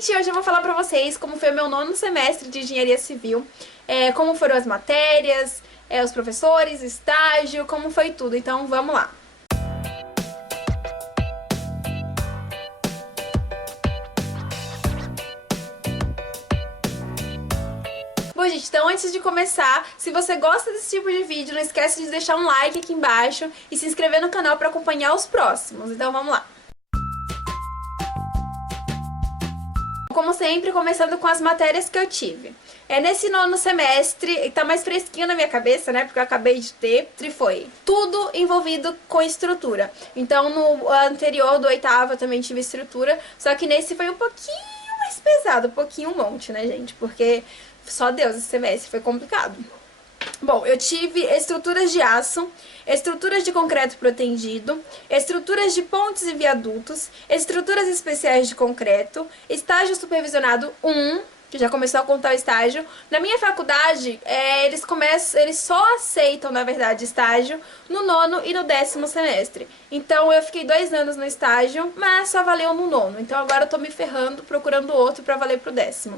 gente, hoje eu vou falar pra vocês como foi o meu nono semestre de engenharia civil, como foram as matérias, os professores, estágio, como foi tudo. Então vamos lá. Bom, gente, então antes de começar, se você gosta desse tipo de vídeo, não esquece de deixar um like aqui embaixo e se inscrever no canal para acompanhar os próximos. Então vamos lá. Como sempre, começando com as matérias que eu tive. Nesse nono semestre, tá mais fresquinho na minha cabeça, né, porque eu acabei de ter, foi tudo envolvido com estrutura. Então, no anterior, do oitavo, eu também tive estrutura, só que nesse foi um pouquinho mais pesado, um pouquinho um monte, né, gente, porque só Deus, esse semestre foi complicado. Bom, eu tive estruturas de aço, estruturas de concreto protendido, estruturas de pontes e viadutos, estruturas especiais de concreto, estágio supervisionado 1, que já começou a contar o estágio. Na minha faculdade, eles só aceitam, na verdade, estágio no nono e no 10º semestre. Então eu fiquei 2 anos no estágio, mas só valeu no nono. Então agora eu tô me ferrando, procurando outro pra valer pro 10º.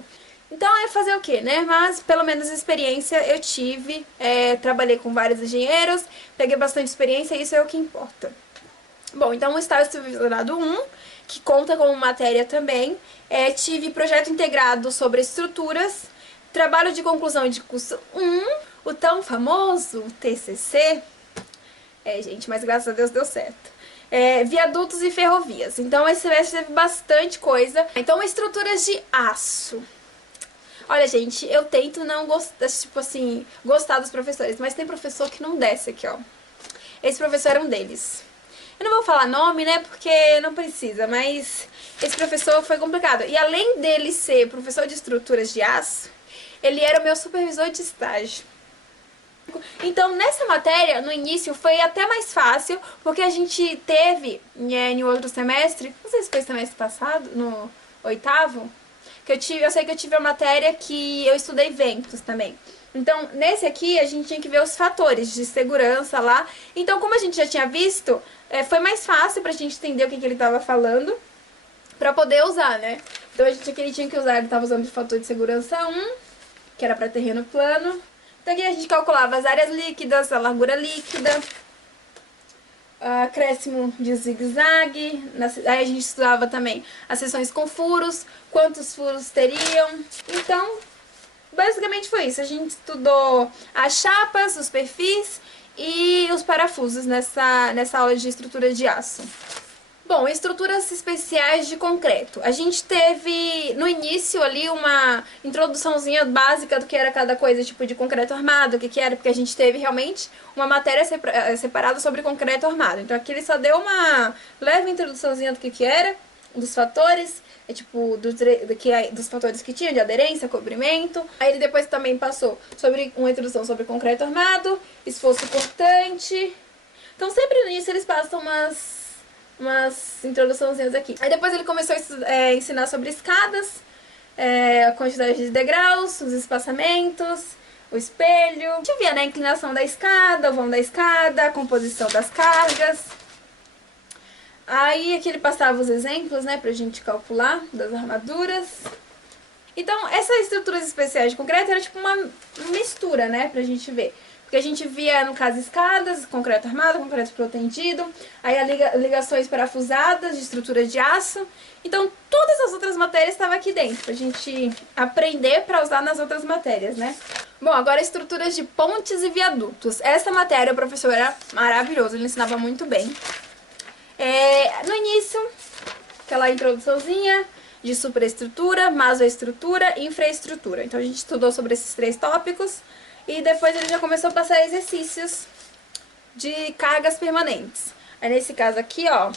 Então é fazer o quê, né? Mas pelo menos experiência eu tive, trabalhei com vários engenheiros, peguei bastante experiência e isso é o que importa. Bom, então o estágio supervisionado 1, que conta como matéria também, tive projeto integrado sobre estruturas, trabalho de conclusão de curso 1, o tão famoso TCC, gente, mas graças a Deus deu certo. Viadutos e ferrovias. Então esse semestre teve bastante coisa. Então estruturas de aço. Olha, gente, eu tento não gostar, tipo assim, gostar dos professores, mas tem professor que não desce aqui, ó. Esse professor era um deles. Eu não vou falar nome, né, porque não precisa, mas esse professor foi complicado. E além dele ser professor de estruturas de aço, ele era o meu supervisor de estágio. Então, nessa matéria, no início, foi até mais fácil, porque a gente teve, em outro semestre, não sei se foi semestre passado, no oitavo, eu sei que eu tive a matéria que eu estudei ventos também. Então, nesse aqui, a gente tinha que ver os fatores de segurança lá. Então, como a gente já tinha visto, foi mais fácil pra gente entender o que ele tava falando, pra poder usar, né? Então, ele tinha que usar, ele tava usando o fator de segurança 1, que era pra terreno plano. Então, aqui a gente calculava as áreas líquidas, a largura líquida, acréscimo de zigue-zague, aí a gente estudava também as seções com furos, quantos furos teriam. Então, basicamente foi isso. A gente estudou as chapas, os perfis e os parafusos nessa aula de estrutura de aço. Bom, estruturas especiais de concreto. A gente teve, no início ali, uma introduçãozinha básica do que era cada coisa, tipo de concreto armado, o que era, porque a gente teve realmente uma matéria separada sobre concreto armado. Então aqui ele só deu uma leve introduçãozinha do que era, dos fatores, tipo, dos fatores que tinha, de aderência, cobrimento. Aí ele depois também passou sobre uma introdução sobre concreto armado, esforço cortante. Então sempre no início eles passam umas introduçãozinhas aqui. Aí depois ele começou a ensinar sobre escadas, a quantidade de degraus, os espaçamentos, o espelho. A gente via, né, a inclinação da escada, o vão da escada, a composição das cargas. Aí aqui ele passava os exemplos, né, pra gente calcular das armaduras. Então essas estruturas especiais de concreto era tipo uma mistura, né, pra gente ver. Porque a gente via, no caso, escadas, concreto armado, concreto protendido, aí ligações parafusadas de estrutura de aço. Então, todas as outras matérias estavam aqui dentro, pra gente aprender para usar nas outras matérias, né? Bom, agora estruturas de pontes e viadutos. Essa matéria o professor era maravilhoso, ele ensinava muito bem. No início, aquela introduçãozinha de superestrutura, masoestrutura e infraestrutura. Então, a gente estudou sobre esses 3 tópicos. E depois ele já começou a passar exercícios de cargas permanentes. Aí nesse caso aqui, ó,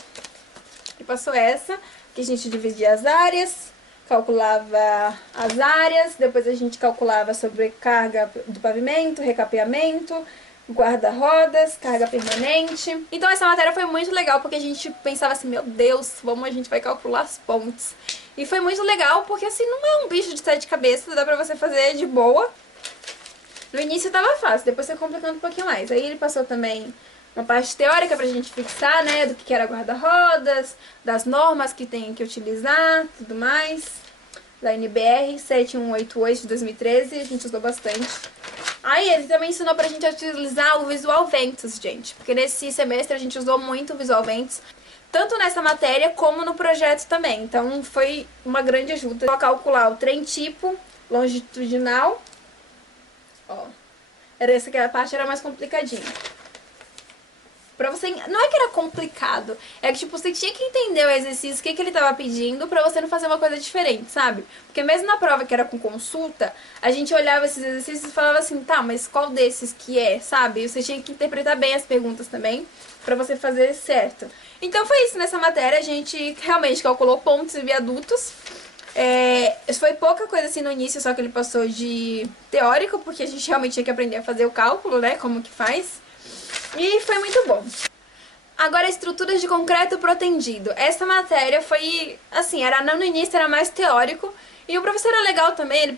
ele passou essa, que a gente dividia as áreas, calculava as áreas, depois a gente calculava sobre carga do pavimento, recapeamento, guarda-rodas, carga permanente. Então essa matéria foi muito legal, porque a gente pensava assim, meu Deus, a gente vai calcular as pontes. E foi muito legal, porque assim, não é um bicho de 7 cabeças, dá pra você fazer de boa. No início tava fácil, depois foi complicando um pouquinho mais. Aí ele passou também uma parte teórica pra gente fixar, né, do que era guarda-rodas, das normas que tem que utilizar, tudo mais. da NBR 7188 de 2013, a gente usou bastante. Aí ele também ensinou pra gente a utilizar o Visual Ventus, gente, porque nesse semestre a gente usou muito o Visual Ventus, tanto nessa matéria como no projeto também. Então foi uma grande ajuda. Vou calcular o trem tipo longitudinal. Ó, essa aqui a parte era mais complicadinha. Pra você... Não é que era complicado, é que tipo, você tinha que entender o exercício, o que ele tava pedindo pra você não fazer uma coisa diferente, sabe? Porque mesmo na prova que era com consulta, a gente olhava esses exercícios e falava assim, tá, mas qual desses que é, sabe? E você tinha que interpretar bem as perguntas também, pra você fazer certo. Então foi isso nessa matéria, a gente realmente calculou pontos e viadutos. Foi pouca coisa assim no início, só que ele passou de teórico, porque a gente realmente tinha que aprender a fazer o cálculo, né, como que faz. E foi muito bom. Agora, estruturas de concreto protendido. Essa matéria foi, assim, no início era mais teórico. E o professor era legal também, ele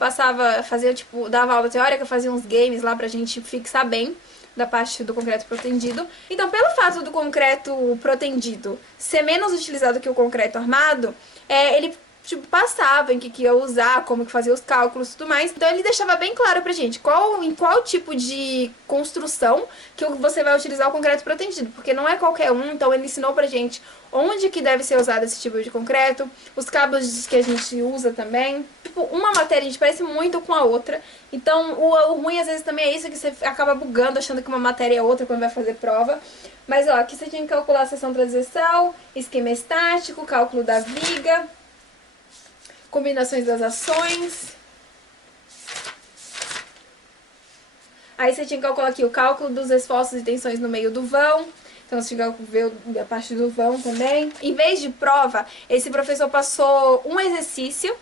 fazia, tipo, dava aula teórica, fazia uns games lá pra gente fixar bem da parte do concreto protendido. Então, pelo fato do concreto protendido ser menos utilizado que o concreto armado, ele tipo, passava em que ia usar, como que fazia os cálculos e tudo mais. Então ele deixava bem claro pra gente em qual tipo de construção que você vai utilizar o concreto protendido, porque não é qualquer um. Então ele ensinou pra gente onde que deve ser usado esse tipo de concreto, os cabos que a gente usa também. Tipo, uma matéria a gente parece muito com a outra, então o ruim às vezes também é isso, que você acaba bugando, achando que uma matéria é outra quando vai fazer prova. Mas ó, aqui você tinha que calcular a seção transversal, esquema estático, cálculo da viga, combinações das ações. Aí você tinha que calcular aqui o cálculo dos esforços e tensões no meio do vão. Então você tinha que ver a parte do vão também. Em vez de prova, esse professor passou um exercício.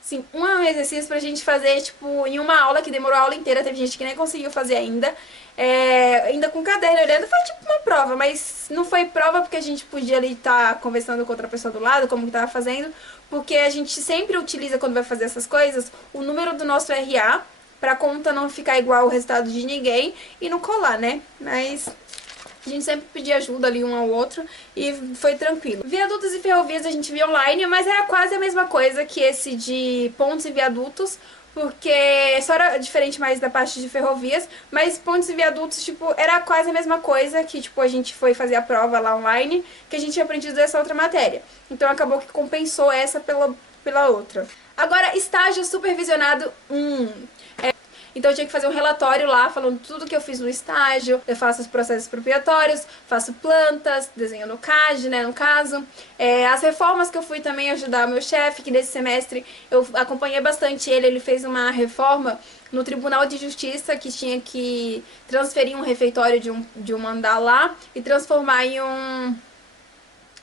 Sim, um exercício pra gente fazer, tipo, em uma aula que demorou a aula inteira. Teve gente que nem conseguiu fazer ainda. Ainda com caderno olhando, foi tipo uma prova, mas não foi prova porque a gente podia ali estar conversando com outra pessoa do lado, como que tava fazendo, porque a gente sempre utiliza, quando vai fazer essas coisas, o número do nosso RA, pra conta não ficar igual o resultado de ninguém e não colar, né? Mas a gente sempre pedia ajuda ali um ao outro e foi tranquilo. Viadutos e ferrovias a gente via online, mas era quase a mesma coisa que esse de pontes e viadutos, porque só era diferente mais da parte de ferrovias, mas pontes e viadutos, tipo, era quase a mesma coisa que, tipo, a gente foi fazer a prova lá online, que a gente tinha aprendido essa outra matéria. Então acabou que compensou essa pela outra. Agora, estágio supervisionado 1. Então eu tinha que fazer um relatório lá, falando tudo que eu fiz no estágio. Eu faço os processos expropriatórios, faço plantas, desenho no CAD, né, no caso. As reformas que eu fui também ajudar o meu chefe, que nesse semestre eu acompanhei bastante ele. Ele fez uma reforma no Tribunal de Justiça, que tinha que transferir um refeitório de um andar lá e transformar em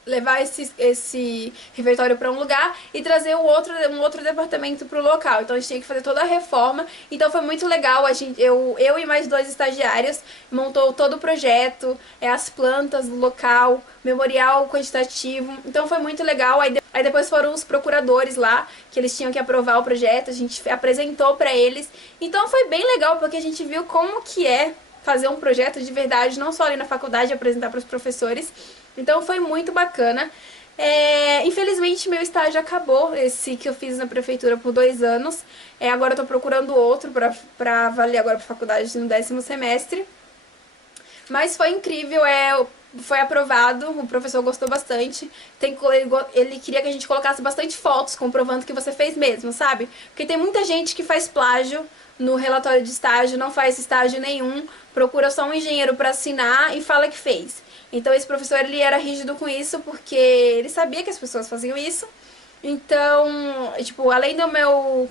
levar esse refeitório para um lugar e trazer um outro departamento para o local. Então a gente tinha que fazer toda a reforma. Então foi muito legal. Eu e mais 2 estagiários montou todo o projeto, as plantas do local, memorial quantitativo. Então foi muito legal. Aí depois foram os procuradores lá, que eles tinham que aprovar o projeto. A gente apresentou para eles. Então foi bem legal, porque a gente viu como que é fazer um projeto de verdade, não só ali na faculdade, apresentar para os professores. Então foi muito bacana. Infelizmente meu estágio acabou, esse que eu fiz na prefeitura por 2 anos. Agora eu tô procurando outro pra avaliar agora pra faculdade no 10º semestre. Mas foi incrível, foi aprovado, o professor gostou bastante. Ele queria que a gente colocasse bastante fotos comprovando que você fez mesmo, sabe? Porque tem muita gente que faz plágio no relatório de estágio, não faz estágio nenhum, procura só um engenheiro pra assinar e fala que fez. Então esse professor, ele era rígido com isso, porque ele sabia que as pessoas faziam isso. Então, tipo, além do meu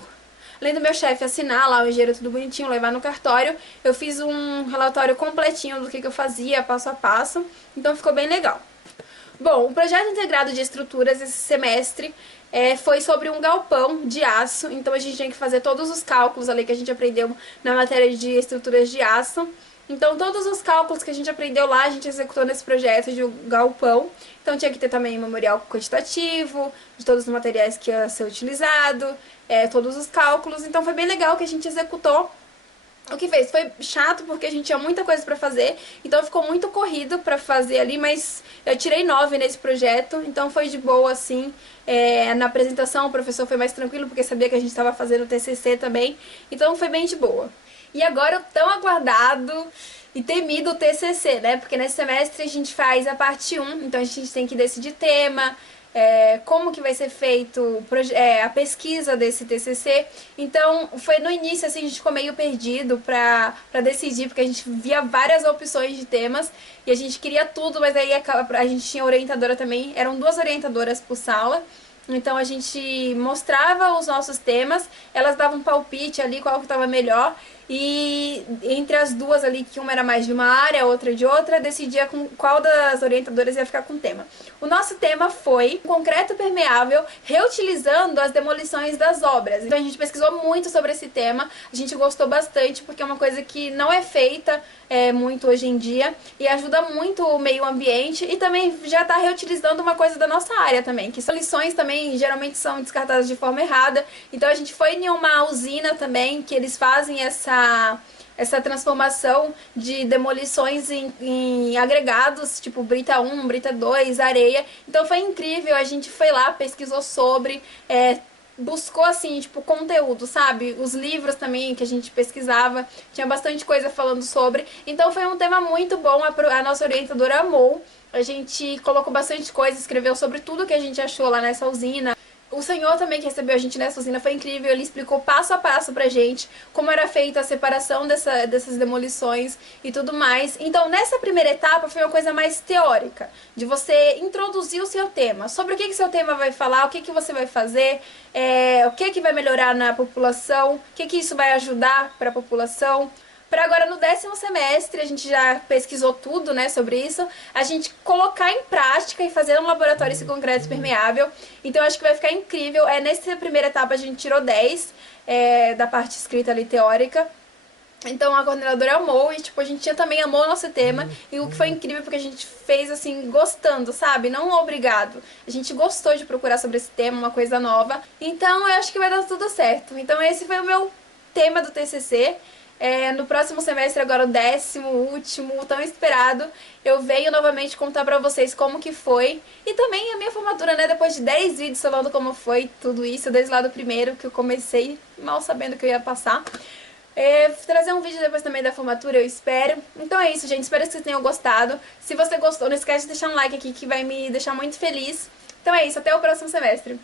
chefe assinar lá o engenheiro tudo bonitinho, levar no cartório, eu fiz um relatório completinho do que eu fazia, passo a passo. Então ficou bem legal. Bom, o projeto integrado de estruturas esse semestre foi sobre um galpão de aço. Então a gente tinha que fazer todos os cálculos ali que a gente aprendeu na matéria de estruturas de aço. Então todos os cálculos que a gente aprendeu lá, a gente executou nesse projeto de galpão. Então tinha que ter também memorial quantitativo, de todos os materiais que ia ser utilizado, todos os cálculos. Então foi bem legal que a gente executou O que fez? Foi chato porque a gente tinha muita coisa pra fazer, então ficou muito corrido pra fazer ali, mas eu tirei 9 nesse projeto, então foi de boa, assim. Na apresentação o professor foi mais tranquilo, porque sabia que a gente estava fazendo o TCC também, então foi bem de boa. E agora o tão aguardado e temido TCC, né? Porque nesse semestre a gente faz a parte 1, então a gente tem que decidir tema, como que vai ser feito a pesquisa desse TCC. Então foi no início assim, a gente ficou meio perdido pra decidir, porque a gente via várias opções de temas e a gente queria tudo, mas aí a gente tinha orientadora também, eram 2 orientadoras por sala. Então a gente mostrava os nossos temas, elas davam um palpite ali qual que estava melhor, e entre as duas ali, que uma era mais de uma área, a outra de outra, decidia com qual das orientadoras ia ficar com o tema. O nosso tema foi concreto permeável reutilizando as demolições das obras. Então a gente pesquisou muito sobre esse tema, a gente gostou bastante porque é uma coisa que não é feita muito hoje em dia e ajuda muito o meio ambiente, e também já está reutilizando uma coisa da nossa área também, que são lições também geralmente são descartadas de forma errada. Então a gente foi em uma usina também que eles fazem essa transformação de demolições em agregados, tipo brita 1, brita 2, areia. Então foi incrível, a gente foi lá, pesquisou sobre, buscou assim, tipo, conteúdo, sabe? Os livros também que a gente pesquisava, tinha bastante coisa falando sobre. Então foi um tema muito bom, a nossa orientadora amou. A gente colocou bastante coisa, escreveu sobre tudo que a gente achou lá nessa usina. O senhor também que recebeu a gente nessa usina foi incrível, ele explicou passo a passo pra gente como era feita a separação dessas demolições e tudo mais. Então nessa primeira etapa foi uma coisa mais teórica, de você introduzir o seu tema, sobre o que seu tema vai falar, o que você vai fazer, o que vai melhorar na população, o que isso vai ajudar para a população. Para agora no 10º semestre, a gente já pesquisou tudo, né, sobre isso, a gente colocar em prática e fazer um laboratório esse concreto permeável. Então acho que vai ficar incrível. Nessa primeira etapa a gente tirou 10 da parte escrita ali teórica. Então a coordenadora amou e tipo, a gente também amou o nosso tema. E o que foi incrível porque a gente fez assim, gostando, sabe? Não obrigado. A gente gostou de procurar sobre esse tema, uma coisa nova. Então eu acho que vai dar tudo certo. Então esse foi o meu tema do TCC. No próximo semestre, agora o 10º, último, tão esperado, eu venho novamente contar pra vocês como que foi. E também a minha formatura, né, depois de 10 vídeos falando como foi tudo isso, desde lá do primeiro, que eu comecei mal sabendo que eu ia passar. Trazer um vídeo depois também da formatura, eu espero. Então é isso, gente, espero que vocês tenham gostado. Se você gostou, não esquece de deixar um like aqui que vai me deixar muito feliz. Então é isso, até o próximo semestre.